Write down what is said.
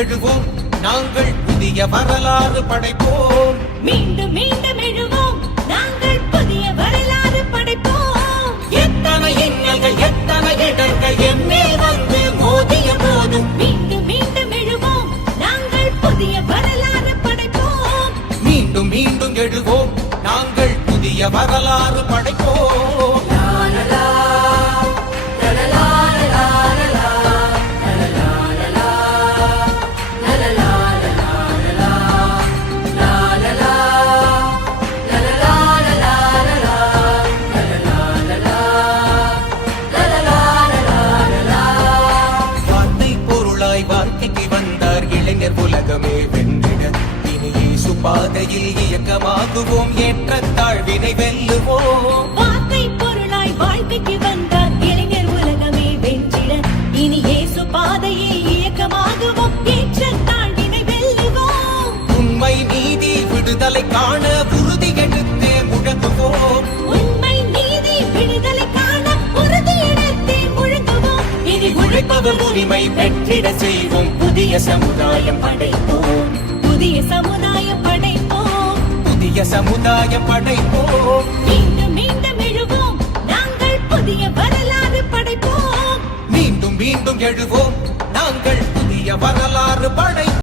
எழுவோம் நாங்கள் புதிய வரலாறு படைப்போம். மீண்டும் மீண்டும் எழுவோம் நாங்கள் புதிய வரலாறு படைப்போம். எத்தனை இன்னல்கள் எத்தனை இடர்கள் எம்மே வந்து மோதிய போதும் மீண்டும் மீண்டும் எழுவோம் நாங்கள் புதிய வரலாறு படைப்போம். மீண்டும் மீண்டும் எழுவோம் நாங்கள் புதிய வரலாறு படைப்போம். வாழ்க்கைக்கு வந்தார் இளைஞர் உலகமே வென்றிட. இனி இயேசு பாதையில் இயக்கமாகுவோம் ஏற்ற தாழ்வினை வெல்லுவோம். வார்த்தை பொருளாய் வாழ்க்கைக்கு வந்தார் இளைஞர் உலகமே வென்றிட. இனி இயேசு பாதையில் இயக்கமாகுவோம் ஏற்ற தாழ்வினை வெல்லுவோம். உண்மை நீதி விடுதலை காண உறுதி எடுத்தே முழங்குவோம். உண்மை நீதி விடுதலை காண உறுதி எடுத்தே முழங்குவோம். இனி உழைப்பவர் உரிமை பெற்றிட செய்வோம் புதிய சமுதாயம் படைப்போம். புதிய சமுதாயம் படைப்போம். புதிய சமுதாயம் படைப்போம். மீண்டும் மீண்டும் எழுவோம் நாங்கள் புதிய வரலாறு படைப்போம். மீண்டும் மீண்டும் எழுவோம் நாங்கள் புதிய வரலாறு படைப்போம்.